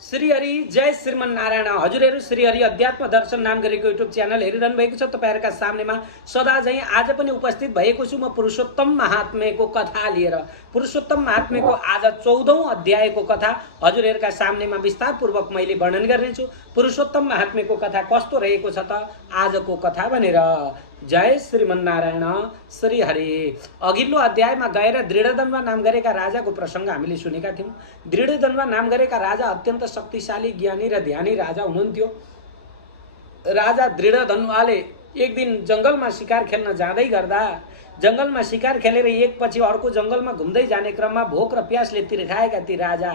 श्री हरि जय श्रीमन नारायण। हजुरहरू श्री हरि अध्यात्म दर्शन नाम गरेको युट्युब च्यानल हेरिरहनु भएको छ। तपाईहरुका सामनेमा सदा झैं आज पनि उपस्थित भएको छु म पुरुषोत्तम महात्म्यको कथा लिएर। पुरुषोत्तम महात्म्यको आज 14औं अध्यायको कथा हजुरहरूका सामनेमा विस्तारपूर्वक मैले वर्णन गर्नेछु। पुरुषोत्तम महात्म्यको कथा कस्तो रहेको छ त आजको कथा भनेर। जय श्रीमन नारायण श्री हरि। अघिल्लो अध्यायमा गएर दृढदण्ड नाम गरेका राजाको प्रसंग हामीले सुनेका थियौं। दृढदण्ड नाम गरेका राजा अत्यन्त शक्तिशाली ज्ञानी र ध्यानी राजा हुनुहुन्थ्यो। राजा दृढदण्डले एक दिन जंगलमा शिकार खेल्न जाँदै गर्दा जंगलमा शिकार खेलेर एकपछि अर्को जंगलमा घुम्दै जाने क्रममा भोक र प्यासले तिर्खाएका ती राजा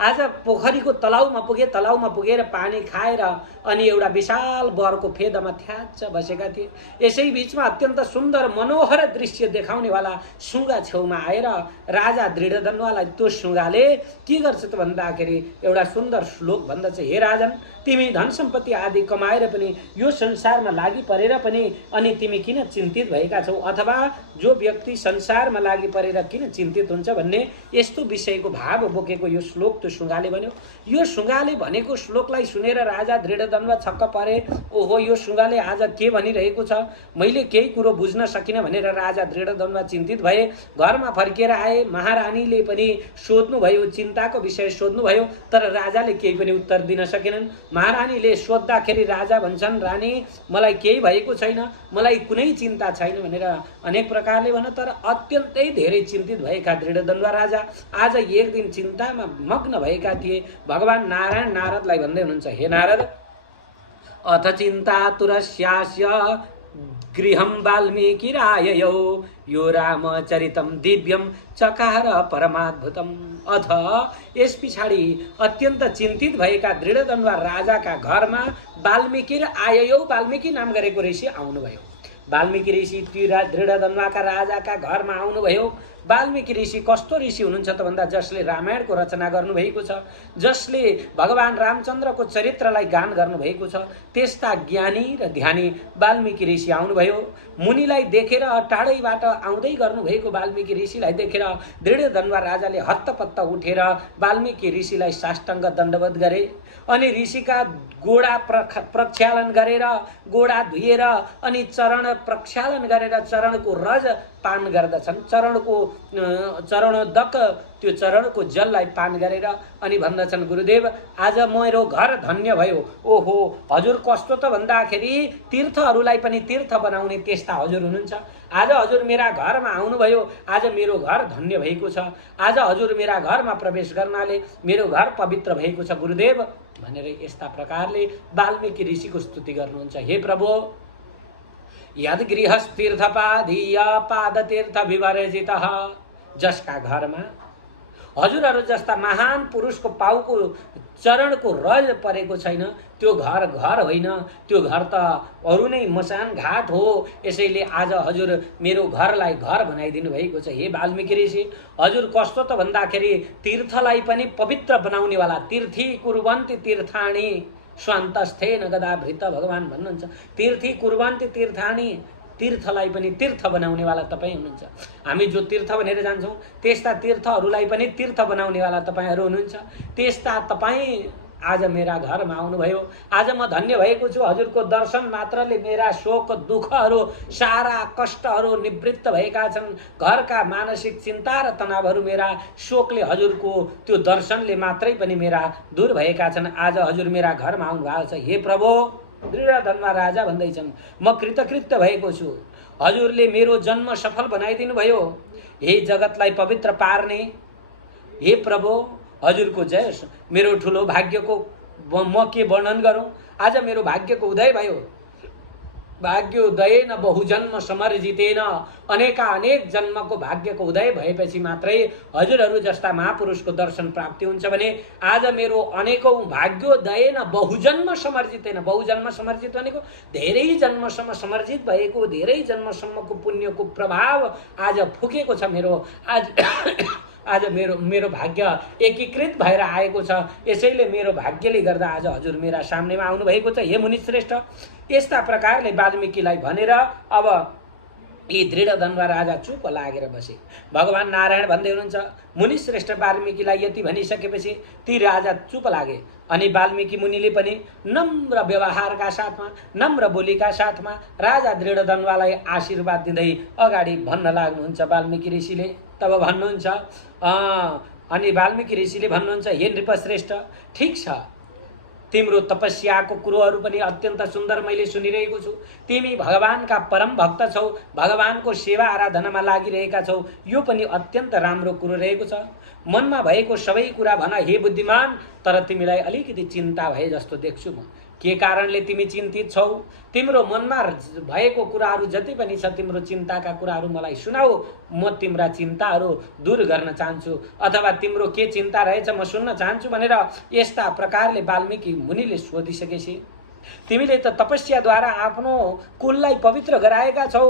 आज पोखरीको तलाउमा पुगे। तलाउमा पुगेर पानी खाएर अनि एउटा विशाल बरको फेदमा थ्याच्च बसेका थिए। यसै बीचमा अत्यन्त सुन्दर मनोहर दृश्य देखाउनेवाला सुगा छेउमा आएर राजा दृढदण्डलाई त्यो सुगाले के गर्छ त भन्दाखेरि एउटा सुन्दर श्लोक भन्दछ, हे राजन, तिमी धन सम्पत्ति आदि कमाएर पनि यो संसारमा लागि परेर पनि अनि तिमी किन चिन्तित भएका छौ, अथवा जो व्यक्ति संसारमा लागि परेर किन चिन्तित हुन्छ भन्ने यस्तो विषयको भाव बोकेको यो श्लोक त्यो सुगाले भन्यो। यो सुगाले भनेको श्लोकलाई सुनेर राजा दृढदण्ड छक्क परे। ओहो, यो सुगाले आज के भनिरहेको छ, मैले केही कुरो बुझ्न सकिनँ भनेर राजा दृढदण्ड चिन्तित भए। घरमा फर्केर आए। महारानीले पनि सोध्नु भयो, चिन्ताको विषय सोध्नु भयो, तर राजाले केही पनि उत्तर दिन सकेनन्। महारानीले सोद्धाखेरि राजा भन्छन्, रानी, मलाई केही भएको छैन, मलाई कुनै चिन्ता छैन भनेर अनेक प्रकारले भन। तर अत्यन्तै धेरै चिन्तित भएका दृढदण्ड राजा आज एक दिन चिन्तामा मग्न भएका थिए। भगवान नारायण नारदलाई भन्दै हुनुहुन्छ, हे नारद, अथ चिन्तातुरस्यास्य गृहं वाल्मीकिराययौ यो रामचरितं दिव्यं चकार परमाद्भुतम्। अथ यस पछाडि अत्यन्त चिन्तित भएका दृढदण्ड राजाका घरमा वाल्मीकि आययौ, वाल्मीकि नाम गरेको ऋषि आउनुभयो। वाल्मीकि ऋषि दृढदण्डका राजाका घरमा आउनुभयो। वाल्मीकि ऋषि कस्तो ऋषि हुनुहुन्छ त भन्दा जसले रामायणको रचना गर्नुभएको छ, जसले भगवान रामचन्द्रको चरित्रलाई गान गर्नुभएको छ, त्यस्ता ज्ञानी र ध्यानी वाल्मीकि ऋषि आउनुभयो। मुनिलाई देखेर टाढैबाट आउँदै गर्नुभएको वाल्मीकि ऋषिलाई देखेर दृढदण्ड राजाले हत्तपत्त उठेर वाल्मीकि ऋषिलाई साष्टाङ्ग दण्डवत गरे। अनि ऋषिका गोडा प्रक्षालन गरेर, गोडा धुएर अनि चरण प्रक्षालन गरेर चरणको रज पान गर्दछन्। चरणोदक त्यो चरणको जललाई पान गरेर अनि भन्दछन्, गुरुदेव, आज मेरो घर धन्य भयो। ओहो, हजुर कस्तो त भन्दाखेरि तीर्थहरूलाई पनि तीर्थ बनाउने त्यस्ता हजुर हुनुहुन्छ। आज हजुर मेरा घरमा आउनुभयो, आज मेरो घर धन्य भएको छ। आज हजुर मेरा घरमा प्रवेश गर्नाले मेरो घर पवित्र भएको छ गुरुदेव भनेर यस्ता प्रकारले वाल्मीकि ऋषिको स्तुति गर्नुहुन्छ। हे प्रभु, यद गृहस्थीर्थपादीय पादतीर्थ विवर्जितः, जसका घरमा हजुरहरू जस्ता महान पुरुषको पाउको चरणको रज परेको छैन, त्यो घर घर होइन, त्यो घर त अरू नै मसान घाट हो। यसैले आज हजुर मेरो घरलाई घर बनाइदिनु भएको छ। हे वाल्मीकि ऋषि, हजुर कस्तो त भन्दाखेरि तीर्थलाई पनि पवित्र बनाउनेवाला, तीर्थी कुर्वन्ति तीर्थानि स्वान्तस्थेन गदाभृत भगवान भन्नुहुन्छ। तीर्थी कुर्वन्ति तीर्थानि, तीर्थलाई पनि तीर्थ बनाउनेवाला तपाईँ हुनुहुन्छ। हामी जो तीर्थ भनेर जान्छौँ त्यस्ता तीर्थहरूलाई पनि तीर्थ बनाउनेवाला तपाईँहरू हुनुहुन्छ। त्यस्ता तपाईँ आज मेरा घरमा आउनुभयो। आज म धन्य भएको छु। हजुरको दर्शन मात्रले मेरा शोक दुःखहरू सारा कष्टहरू निवृत्त भएका छन्। घरका मानसिक चिन्ता र तनावहरू मेरा शोकले हजुरको त्यो दर्शनले मात्रै पनि मेरा दूर भएका छन्। आज हजुर मेरा घरमा आउनु भएको छ। हे प्रभु, दृढदण्ड राजा भन्दैछन्, म कृतकृत्य भएको छु। हजुरले मेरो जन्म सफल बनाइदिनु भयो। हे जगतलाई पवित्र पार्ने हे प्रभु, हजुरको जय होस्। मेरो ठुलो भाग्यको म के वर्णन गरौँ। आज मेरो भाग्यको उदय भयो। भाग्योदयेन बहुजन्म समर्जितेन, अनेक जन्मको भाग्यको उदय भएपछि मात्रै हजुरहरू जस्ता महापुरुषको दर्शन प्राप्ति हुन्छ भने आज मेरो अनेकौं भाग्योदयेन बहुजन्म समर्जितेन, बहुजन्म समर्जित भनेको धेरै जन्मसम्म समर्जित भएको, धेरै जन्मसम्मको पुण्यको प्रभाव आज फुकेको छ मेरो। आज मेरो भाग्य एकीकृत भएर आएको छ। यसैले मेरो भाग्यले गर्दा आज हजुर मेरा सामनेमा आउनु भएको छ। हे मुनि श्रेष्ठ, यस्ता प्रकारले वाल्मीकिलाई भनेर अब यी दृढ धनुवा राजा चुप लागेर बसे। भगवान नारायण भन्दै हुनुहुन्छ, मुनि श्रेष्ठ वाल्मीकिलाई यति भनिसकेपछि ती राजा चुप लागे। अनि वाल्मीकि मुनिले पनि नम्र व्यवहारका साथमा, नम्र बोलीका साथमा राजा दृढ धनुवालाई आशीर्वाद दिँदै अगाडि भन्न लाग्नुहुन्छ। वाल्मीकि ऋषिले तब भन्नुहुन्छ, अनि वाल्मीकि ऋषिले भन्नुहुन्छ, हे नृपश्रेष्ठ, ठिक छ, तिम्रो तपस्याको कुरोहरू पनि अत्यन्त सुन्दर मैले सुनिरहेको छु। तिमी भगवानका परम भक्त छौ, भगवानको सेवा आराधनामा लागिरहेका छौ, यो पनि अत्यन्त राम्रो कुरो रहेको छ। मनमा भएको सबै कुरा भन हे बुद्धिमान, तर तिमीलाई अलिकति चिन्ता भए जस्तो देख्छु म। के कारणले तिमी चिन्तित छौ? तिम्रो मनमा भएको कुराहरू जति पनि छ, तिम्रो चिन्ताका कुराहरू मलाई सुनाऊ। म तिम्रा चिन्ताहरू दूर गर्न चाहन्छु, अथवा तिम्रो के चिन्ता रहेछ म सुन्न चाहन्छु भनेर यस्ता प्रकारले वाल्मीकि मुनिले सोधिसकेपछि, तिमीले त तपस्याद्वारा आफ्नो कुललाई पवित्र गराएका छौ,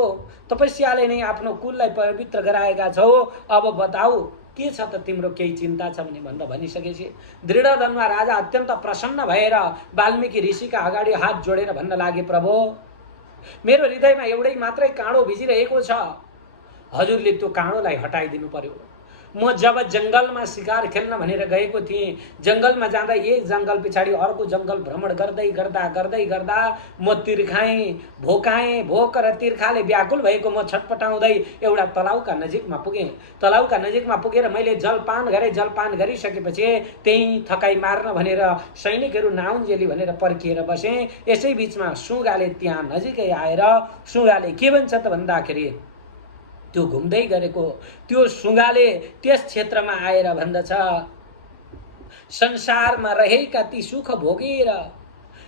तपस्याले नै आफ्नो कुललाई पवित्र गराएका छौ, अब बताऊ के छ त तिम्रो केही चिन्ता छ भनेर भनिसकेपछि दृढ धनुवा राजा अत्यन्त प्रसन्न भएर वाल्मीकि ऋषिका अगाडि हात जोडेर भन्न लागे, प्रभु, मेरो हृदयमा एउटै मात्रै काँडो भिजिरहेको छ, हजुरले त्यो काँडोलाई हटाइदिनु पर्यो। म जब जङ्गलमा शिकार खेल्न भनेर गएको थिएँ, जङ्गलमा जाँदा एक जङ्गल पछाडि अर्को जङ्गल भ्रमण गर्दै गर्दा म तिर्खाएँ, भोक र तिर्खाले व्याकुल भएको म छटपटाउँदै एउटा तलाउका नजिकमा पुगेँ। तलाउका नजिकमा पुगेर मैले जलपान गरेँ। जलपान गरिसकेपछि त्यहीँ थकाइ मार्न भनेर सैनिकहरू नाउन्जेली भनेर पर्खिएर बसेँ। यसै बिचमा सुगाले त्यहाँ नजिकै आएर सुगाले के भन्छ त भन्दाखेरि, त्यो घुम्दै गरेको त्यो सुगाले त्यस क्षेत्रमा आएर भन्दछ, संसारमा रहेका ती सुख भोगेर,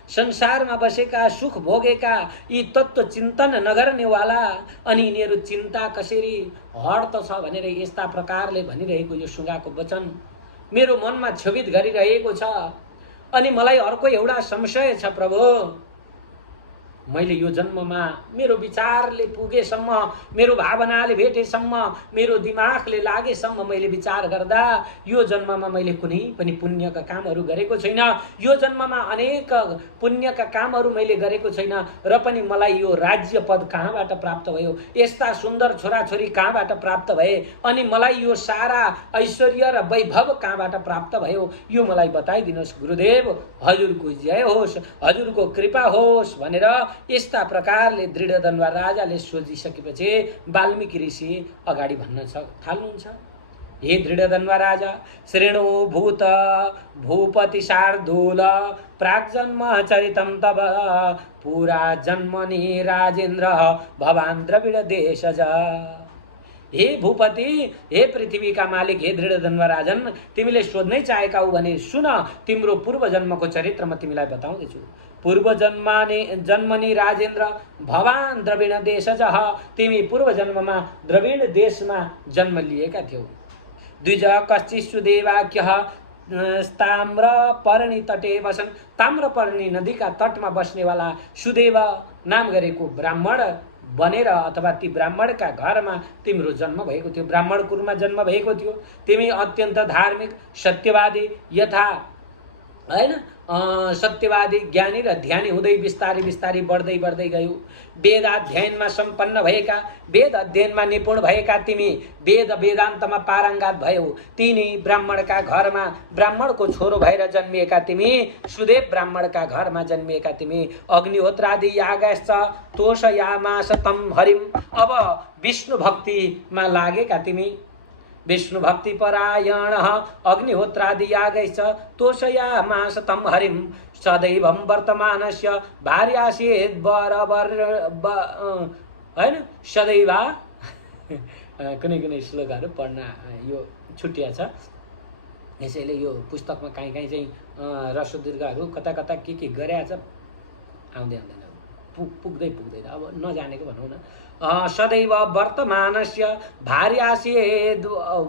संसारमा बसेका सुख भोगेका यी तत्त्व चिन्तन नगर्नेवाला अनि यिनीहरू चिन्ता कसरी हट्दछ भनेर यस्ता प्रकारले भनिरहेको यो सुगाको वचन मेरो मनमा क्षोभित गरिरहेको छ। अनि मलाई अर्को एउटा संशय छ, प्रभु, मैले यो जन्ममा मेरो विचारले पुगेसम्म, मेरो भावनाले भेटेसम्म, मेरो दिमागले लागेसम्म मैले विचार गर्दा यो जन्ममा मैले कुनै पनि पुण्यका कामहरू गरेको छैन। यो जन्ममा अनेक पुण्यका कामहरू मैले गरेको छैन र पनि मलाई यो राज्य पद कहाँबाट प्राप्त भयो, यस्ता सुन्दर छोराछोरी कहाँबाट प्राप्त भए, अनि मलाई यो सारा ऐश्वर्य र वैभव कहाँबाट प्राप्त भयो, यो मलाई बताइदिनुहोस् गुरुदेव, हजुरको जय होस्, हजुरको कृपा होस् भनेर यस्ता प्रकारले दृढ धनुवा राजाले सोधिसकेपछि वाल्मीकि ऋषि अगाडि भन्न थाल्नुहुन्छ, हे दृढ धनुवा राजा, श्रेणु भूत भूपति शार्दूल प्राक्जन्म चरितम तव पुरा जन्मनि राजेन्द्र भवान् द्रविड देशज। हे भूपति, हे पृथ्वीका मालिक, हे दृढ धनुवा राजन, तिमीले सोध्नै चाहेका हो भने सुन, तिम्रो पूर्व जन्मको चरित्र म तिमीलाई बताउँदैछु। पूर्व जन्मनि राजेन्द्र भवान् द्रविण देशजः, तिमी पूर्व जन्ममा द्रविण देशमा जन्म लिएका थियौ। द्विज कश्चित् सुदेवाख्यः ताम्रपर्णी तटे बसन्, ताम्रपर्णी नदीका तटमा बस्नेवाला सुदेव नाम गरेको ब्राह्मण बनेर अथवा ती ब्राह्मणका घरमा तिम्रो जन्म भएको थियो, ब्राह्मण कुलमा जन्म भएको थियो। तिमी अत्यन्त धार्मिक, सत्यवादी, यथा हैन सत्यवादी, ज्ञानी र ध्यानी हुँदै बिस्तारै बिस्तारै बढ्दै गयौ। वेद अध्ययनमा सम्पन्न भएका, वेद अध्ययनमा निपुण भएका तिमी वेदान्तमा पारङ्गत भयौ। तिनी ब्राह्मणका घरमा, ब्राह्मणको छोरो भएर जन्मिएका तिमी, सुदेव ब्राह्मणका घरमा जन्मिएका तिमी, अग्निहोत्रादि यागश्च तोषयामास तं हरिम, अब विष्णु भक्तिमा लागेका तिमी, विष्णु भक्ति परायण अग्निहोत्रादि यागैश्च तोषयामास तं हरिम, सदैवं वर्तमानस्य भार्यासीत् बराबर हैन, सदैव कुनै श्लोकहरू पढ्न यो छुट्टिया छ, यसैले यो पुस्तकमा कहीँ चाहिँ रसदीर्घहरू कता के गरेछ आउँदैन, पुग्दैन, अब नजानेको भनौँ न। सदैव वर्तमानस्य भार्यासीत्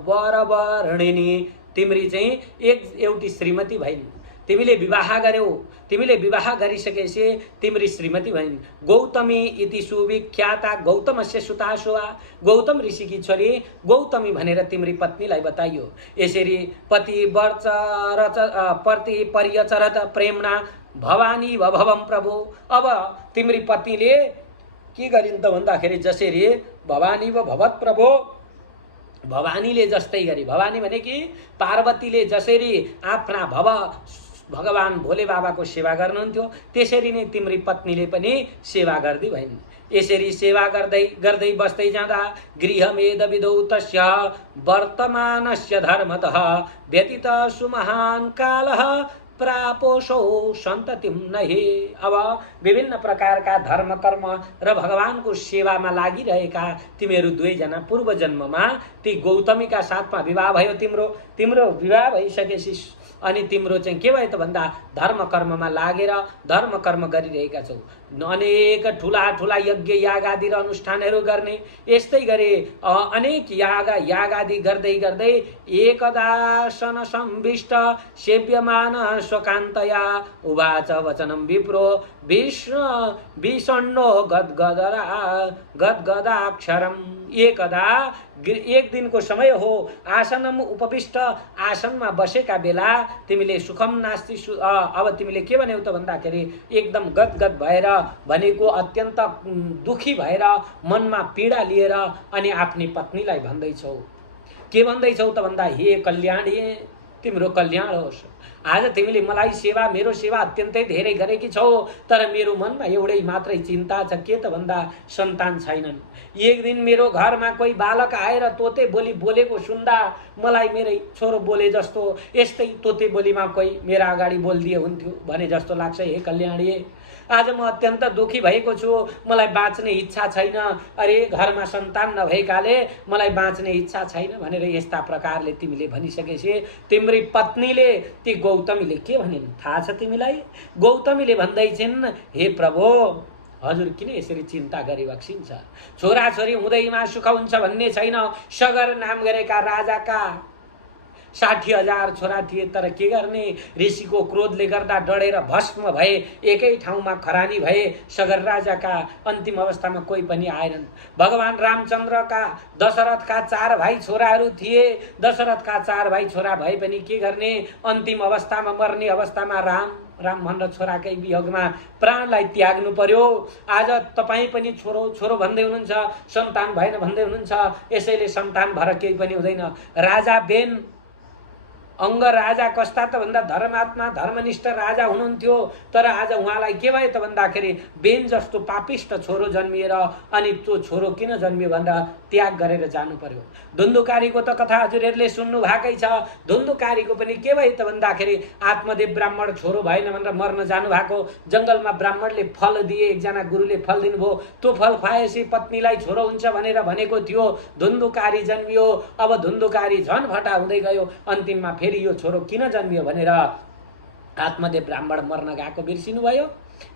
वरवर्णिनी, तिम्री चाहिँ एउटी श्रीमती भइन्, तिमीले विवाह गर्यौ, तिमीले विवाह गरिसकेपछि तिम्री श्रीमती भइन्। गौतमी इति सुविख्याता गौतमस्य सुता सुवा, गौतम ऋषिकी छोरी गौतमी भनेर तिम्री पत्नीलाई बताइयो। यसरी पति पर्यचरत प्रेमणा भवानी भवम प्रभु, अब तिम्री पत्नीले के गरिन् त भन्दाखेरि जसरी भवानी व भवत प्रभो, भवानीले जस्तै गरी, भवानी भने कि पार्वतीले जसरी आफ्ना भगवान भोले बाबाको सेवा गर्नुहुन्थ्यो त्यसरी नै तिम्री पत्नीले पनि सेवा गर्दै भइन्। यसरी सेवा गर्दै गर्दै बस्दै जाँदा गृहमेद विदौ तस्य वर्तमानस्य धर्मतः व्यतीत सुमहान कालः प्रापोषौ सन्ततिम नहे। अब विभिन्न प्रकारका धर्म कर्म र भगवानको सेवामा लागिरहेका तिमीहरू दुवैजना पूर्व जन्ममा ती गौतमीका साथमा विवाह भयो। तिम्रो विवाह भइसकेपछि अनि तिम्रो चाहिँ के भयो त भन्दा धर्म कर्ममा लागेर धर्म कर्म गरिरहेका छौ। अनेक ठुला ठुला यज्ञ याग आदि र अनुष्ठानहरू गर्ने, यस्तै गरी अनेक याग आदि गर्दै गर्दै एकदा सन संविष्ट सेव्यमान स्वकान्तया उवाच वचनं विप्रो विषण्णो गदगदाक्षरम। एकदा एक दिनको समय हो, आसनम उपविष्ट, आसनमा बसेका बेला तिमीले सुखम नास्ति अब तिमीले के भन्यौ त भन्दाखेरि एकदम गदगद भएर भनेको अत्यन्त दुखी भएर मनमा पीडा लिएर अनि आफ्नी पत्नीलाई भन्दैछौ। के भन्दैछौ त भन्दा हे कल्याणी तिम्रो कल्याण होस्। आज तिमीले मलाई सेवा मेरो सेवा अत्यन्तै धेरै गरेकी छौ, तर मेरो मनमा एउटै मात्रै चिन्ता छ, के त भन्दा सन्तान छैनन्। एक दिन मेरो घरमा कोही बालक आएर तोते बोली बोलेको सुन्दा मलाई मेरै छोरो बोले जस्तो यस्तै तोते बोलीमा कोही मेरा अगाडि बोलिदिए हुन्थ्यो भने जस्तो लाग्छ। हे कल्याणी आज म अत्यन्त दुखी भएको छु, मलाई बाँच्ने इच्छा छैन। अरे घरमा सन्तान नभएकाले मलाई बाँच्ने इच्छा छैन भनेर यस्ता प्रकारले तिमीले भनिसकेपछि तिम्री पत्नीले ती गौतमीले के भनिन् थाहा छ तिमीलाई? गौतमीले भन्दैछिन् हे प्रभु हजुर किन यसरी चिन्ता गरिबक्सिन्छ? छोराछोरी हुँदैमा सुख हुन्छ भन्ने छैन। सगर नाम गरेका राजाका 60,000 छोरा थिए, तर के गर्ने ऋषिको क्रोधले गर्दा डढेर भस्म भए, एकै ठाउँमा खरानी भए। सगर राजाका अन्तिम अवस्थामा कोही पनि आएनन्। भगवान रामचन्द्रका दशरथका 4 भाइ छोराहरू थिए। दशरथका 4 भाइ छोरा भए पनि के गर्ने, अन्तिम अवस्थामा मर्ने अवस्थामा राम भनेर छोराकै वियोगमा प्राणलाई त्याग्नु पर्यो। आज तपाईँ पनि छोरो छोरो भन्दै हुनुहुन्छ, सन्तान भएन भन्दै हुनुहुन्छ। यसैले सन्तान भएर केही पनि हुँदैन। राजा बेन अङ्ग राजा कस्ता त भन्दा धर्मात्मा धर्मनिष्ठ राजा हुनुहुन्थ्यो, तर आज उहाँलाई के भयो त भन्दाखेरि बेन जस्तो पापिष्ट छोरो जन्मिएर अनि त्यो छोरो किन जन्मियो भनेर त्याग गरेर जानु पर्यो। धुन्धुकारीको त कथा हजुरहरूले सुन्नु भएकै छ। धुन्धुकारीको पनि के भयो त भन्दाखेरि आत्मदेव ब्राह्मण छोरो भएन भनेर मर्न जानु भएको। जङ्गलमा ब्राह्मणले फल दिए, एकजना गुरुले फल दिनुभयो। त्यो फल खुवाएपछि पत्नीलाई छोरो हुन्छ भनेर भनेको थियो। धुन्धुकारी जन्मियो। अब धुन्धुकारी झन् फटा हुँदै गयो। अन्तिममा फेरि यो छोरो किन जन्मियो भनेर आत्मदेव ब्राह्मण मर्न गएको बिर्सिनु भयो।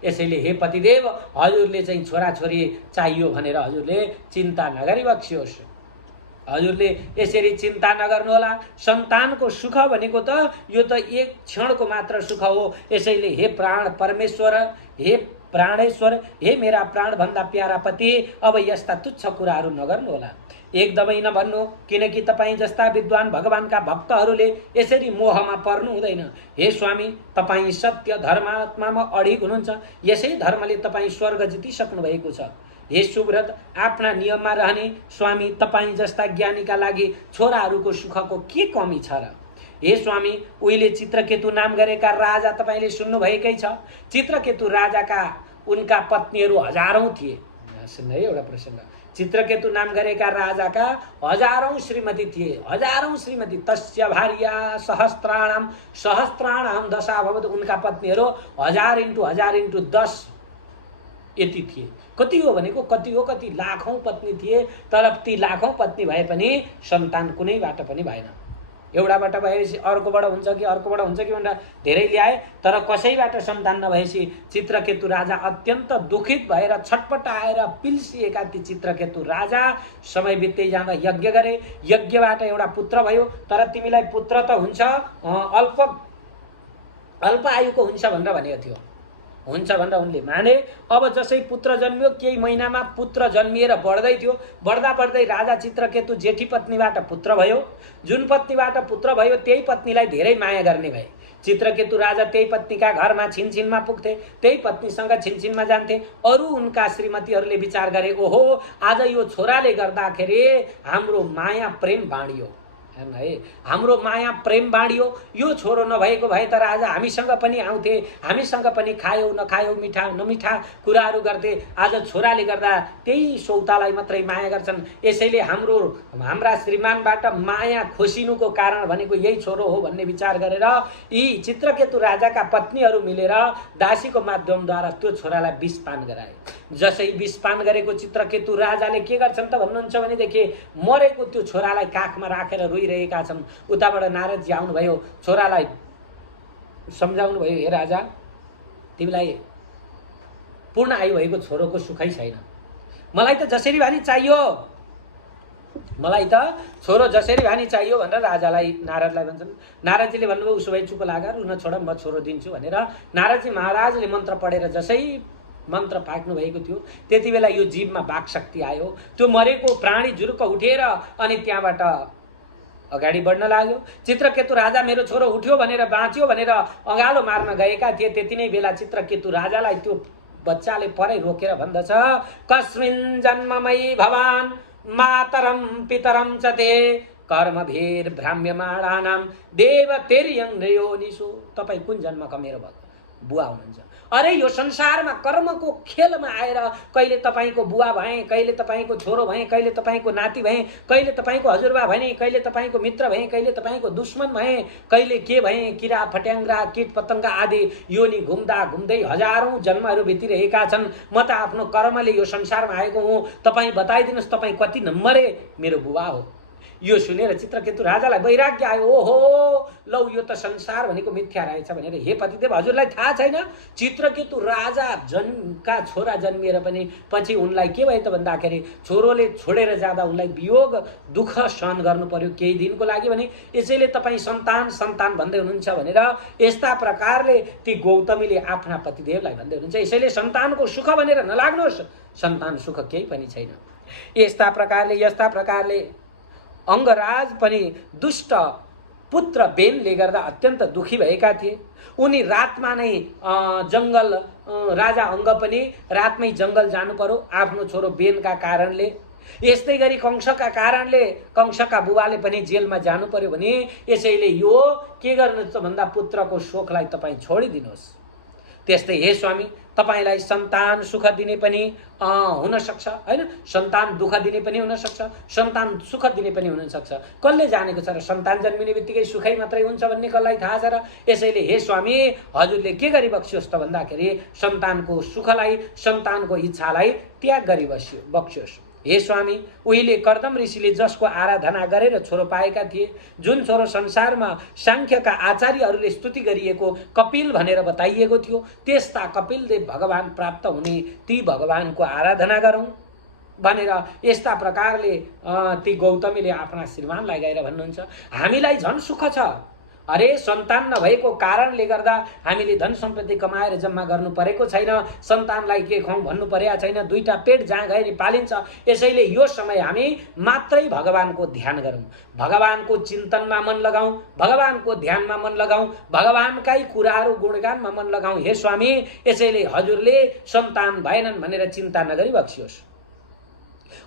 यसैले हे पतिदेव हजुरले चाहिँ छोराछोरी चाहियो भनेर हजुरले चिन्ता नगरी बक्सियोस्। हजुरले यसरी चिन्ता नगर्नुहोला। सन्तानको सुख भनेको त यो त एक क्षणको मात्र सुख हो। यसैले हे प्राण परमेश्वर, हे प्राणेश्वर, हे मेरा प्राण भन्दा प्यारा पति, अब यस्ता तुच्छ कुराहरू नगर्नुहोला, एकदमै नभन्नु, किनकि तपाईँ जस्ता विद्वान भगवानका भक्तहरूले यसरी मोहमा पर्नु हुँदैन। हे स्वामी तपाईँ सत्य धर्मात्मामा अडिग हुनुहुन्छ। यसै धर्मले तपाईँ स्वर्ग जितिसक्नु भएको छ। हे सुव्रत आफ्ना नियममा रहने स्वामी तपाईँ जस्ता ज्ञानीका लागि छोराहरूको सुखको के कमी छ र? हे स्वामी उहिले चित्रकेतु नाम गरेका राजा तपाईले सुन्नुभएकै छ। चित्रकेतु राजाका उनका पत्नीहरू हजारौं थिए। सुन्न है एउटा प्रसंग। चित्रकेतु नाम गरेका राजाका हजारौं श्रीमती थिए। हजारौं श्रीमती तस्य भार्या सहस्त्राणाम दशा भवत। उनका पत्नीहरू 1000 × 10 यति थिए। कति हो भनेको कति हो, कति लाखौं पत्नी थिए। तर ती लाखौं पत्नी भए पनि सन्तान कुनैबाट पनि भएन। एउटाबाट भएपछि अर्कोबाट हुन्छ कि अर्कोबाट हुन्छ कि भनेर धेरै ल्याए, तर कसैबाट सन्तान नभएपछि चित्रकेतु राजा अत्यन्त दुखित भएर छटपटाएर पिल्सिएका ती चित्रकेतु राजा समय बित्दै जाँदा यज्ञ गरे। यज्ञबाट एउटा पुत्र भयो। तर तिमीलाई पुत्र त हुन्छ अल्प आयुको हुन्छ भनेर भनेको थियो। हुन्छ भनेर उनले माने। अब जसै पुत्र जन्मियो, केही महिनामा पुत्र जन्मिएर बढ्दै थियो। बढ्दा बढ्दै राजा चित्रकेतु जेठी पत्नीबाट पुत्र भयो। जुन पत्नीबाट पुत्र भयो त्यही पत्नीलाई धेरै माया गर्ने भए। चित्रकेतु राजा त्यही पत्नीका घरमा छिनछिनमा पुग्थे, त्यही पत्नीसँग छिनछिनमा जान्थे। अरू उनका श्रीमतीहरूले विचार गरे, ओहो आज यो छोराले गर्दाखेरि हाम्रो माया प्रेम बाँडियो है, हाम्रो माया प्रेम बाँडियो। यो छोरो नभएको भए त आज हामीसँग पनि आउँथे, हामीसँग पनि खायो नखायो मिठा नमिठा कुराहरू गर्थे। आज छोराले गर्दा त्यही सौतालाई मात्रै माया गर्छन्। यसैले हाम्रा श्रीमानबाट माया खोसिनुको कारण भनेको यही छोरो हो भन्ने विचार गरेर यी चित्रकेतु राजाका पत्नीहरू मिलेर दासीको माध्यमद्वारा त्यो छोरालाई विषपान गराए। जसै विषपान गरेको चित्रकेतु राजाले के गर्छन् त भन्नुहुन्छ भनेदेखि मरेको त्यो छोरालाई काखमा राखेर रोइरहेका छन्। उताबाट नारदजी आउनुभयो, छोरालाई सम्झाउनु भयो, हे राजा तिमीलाई पूर्ण आयु भएको छोरोको सुखै छैन, मलाई त जसरी भानी चाहियो, मलाई त छोरो जसरी भानी चाहियो भनेर राजालाई नारदलाई भन्छन्। नारदजीले भन्नुभयो उसो भए चुप लागा, रुन छोड, म छोरो दिन्छु भनेर नारदजी महाराजले मन्त्र पढेर जसै मन्त्र पाक्नु भएको थियो त्यति बेला यो जीवमा वाक शक्ति आयो। त्यो मरेको प्राणी जुरुक्क उठेर अनि त्यहाँबाट अगाडि बढ्न लाग्यो। चित्रकेतु राजा मेरो छोरो उठ्यो भनेर बाँच्यो भनेर अँगालो मार्न गएका थिए। त्यति नै बेला चित्रकेतु राजालाई त्यो बच्चाले परै रोकेर भन्दछ, कस्मिन् जन्ममयी भवान् मातरम पितरम च ते कर्मभीर भ्राम्यमाणानां देवतेर्यं नयोनिषु। तपाईँ कुन जन्मका मेरो बुवा हुनुहुन्छ? अरे यो संसारमा कर्मको खेलमा आएर कहिले तपाईँको बुवा भएँ, कहिले तपाईँको छोरो भएँ, कहिले तपाईँको नाति भएँ, कहिले तपाईँको हजुरबा भएँ, कहिले तपाईँको मित्र भएँ, कहिले तपाईँको दुश्मन भएँ, कहिले के भएँ, किरा फट्याङ्ग्रा कीट पतङ्गा आदि योनि घुम्दा घुम्दै हजारौँ जन्महरू बितिरहेका छन्। म त आफ्नो कर्मले यो संसारमा आएको हुँ। तपाईँ बताइदिनुहोस् तपाईँ कति नम्बरे मेरो बुवा हो? यो सुनेर चित्रकेतु राजालाई वैराग्य आयो। ओहो लौ यो त संसार भनेको मिथ्या रहेछ भनेर, हे पतिदेव हजुरलाई थाहा छैन चित्रकेतु राजा का छोरा जन्मिएर पनि पछि उनलाई के भयो त भन्दाखेरि छोरोले छोडेर जाँदा उनलाई वियोग दुःख सहन गर्नु पर्यो केही दिनको लागि भने। यसैले तपाईँ सन्तान सन्तान भन्दै हुनुहुन्छ भनेर यस्ता प्रकारले ती गौतमीले आफ्ना पतिदेवलाई भन्दै हुनुहुन्छ। यसैले सन्तानको सुख भनेर नलाग्नुहोस्, सन्तान सुख केही पनि छैन। यस्ता प्रकारले अंगराज पनि दुष्ट पुत्र बेनले गर्दा अत्यन्त दुखी भएका थिए। उनी रातमा नै जंगल राजा अंग पनि रातमै जंगल जानु पर्यो आफ्नो छोरो बेनका कारणले। यस्तै गरी कंसका कारणले कंसका बुबाले पनि जेलमा जानु पर्यो भने यसैले यो के गर्नु त भन्दा पुत्रको शोकलाई तपाईँ छोडिदिनुहोस्। त्यस्तै हे स्वामी तपाईलाई सन्तान सुख दिने पनि हुन सक्छ हैन, सन्तान दुःख दिने पनि हुन सक्छ, सन्तान सुख दिने पनि हुन सक्छ। कसले जानेको छ र सन्तान जन्मिने बित्तिकै सुखै मात्रै हुन्छ भन्ने कसलाई थाहा छ र? यसैले हे स्वामी हजुरले के गरी बक्सियोस् त भन्दाखेरि सन्तानको सुखलाई सन्तानको इच्छालाई त्याग गरी बक्सियोस्। हे स्वामी उहिले कर्दम ऋषिले जसको आराधना गरेर छोरो पाएका थिए, जुन छोरो संसारमा सांख्यका आचार्यहरूले स्तुति गरिएको कपिल भनेर बताइएको थियो, त्यस्ता कपिलदेव भगवान प्राप्त हुने ती भगवानको आराधना गरौँ भनेर यस्ता प्रकारले ती गौतमीले आफ्ना श्रीमानलाई गएर भन्नुहुन्छ। हामीलाई झन् सुख छ, अरे सन्तान नभएको कारणले गर्दा हामीले धन सम्पत्ति कमाएर जम्मा गर्नु परेको छैन, सन्तानलाई के खुवाउँ भन्नु परेको छैन, दुईटा पेट जहाँ गए नि पालिन्छ। यसैले यो समय हामी मात्रै भगवानको ध्यान गरौँ, भगवानको चिन्तनमा मन लगाऊ, भगवानको ध्यानमा मन लगाऊ, भगवानकै कुराहरू गुणगानमा मन लगाऊ। हे स्वामी यसैले हजुरले सन्तान भएनन् भनेर चिन्ता नगरी बक्सियोस्।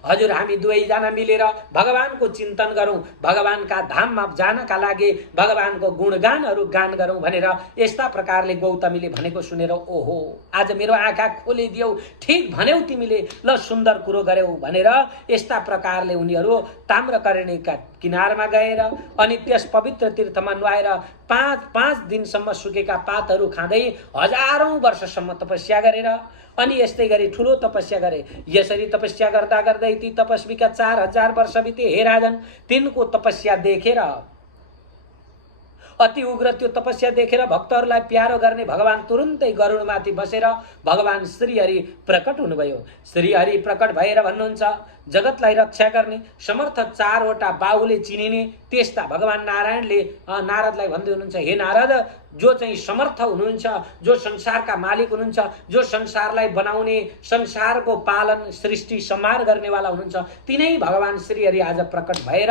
हजुर हामी दुवैजना मिलेर भगवानको चिन्तन गरौँ, भगवानका धाममा जानका लागि भगवानको गुणगानहरू गान गरौँ भनेर यस्ता प्रकारले गौतमीले भनेको सुनेर ओहो आज मेरो आँखा खोलिदियौ, ठिक भन्यौ तिमीले, ल सुन्दर कुरो गर्यौ भनेर यस्ता प्रकारले उनीहरू ताम्रकर्णीका किनारमा गएर अनि त्यस पवित्र तीर्थमा नुहाएर पाँच दिनसम्म सुकेका पातहरू खाँदै हजारौं वर्षसम्म तपस्या गरेर अनि यस्तै गरी ठुलो तपस्या गरे। यसरी तपस्या गर्दा गर्दै ती तपस्वीका 4000 वर्ष बिते। हे राजन तिनको तपस्या देखेर अति उग्र त्यो तपस्या देखेर भक्तहरूलाई प्यारो गर्ने भगवान तुरुन्तै गरुडमाथि बसेर भगवान श्रीहरि प्रकट हुनुभयो। श्रीहरि प्रकट भएर भन्नुहुन्छ जगतलाई रक्षा गर्ने समर्थ 4वटा बाहुले चिनिने त्यस्ता भगवान नारायणले नारदलाई भन्दै हुनुहुन्छ, हे नारद जो चाहिँ समर्थ हुनुहुन्छ, जो संसारका मालिक हुनुहुन्छ, जो संसारलाई बनाउने संसारको पालन सृष्टि संहार गर्नेवाला हुनुहुन्छ, तिनै भगवान श्रीहरि आज प्रकट भएर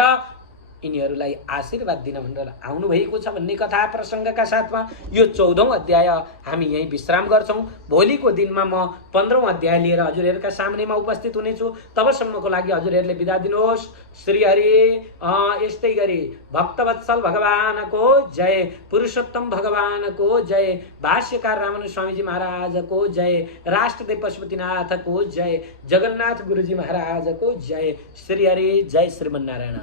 यिनीहरूलाई आशीर्वाद दिन भनेर आउनुभएको छ भन्ने कथा प्रसङ्गका साथमा यो 14औं अध्याय हामी यही विश्राम गर्छौँ। भोलिको दिनमा म 15औं अध्याय लिएर हजुरहरूका सामनेमा उपस्थित हुनेछु। तबसम्मको लागि हजुरहरूले बिदा दिनुहोस्। श्रीहरि। यस्तै गरी भक्तवत्सल भगवानको जय, पुरुषोत्तम भगवानको जय, भाष्यकार रामानु स्वामीजी महाराजको जय, राष्ट्रदेव पशुपतिनाथको जय, जगन्नाथ गुरुजी महाराजको जय। श्रीहरि। जय श्रीमन्नारायण।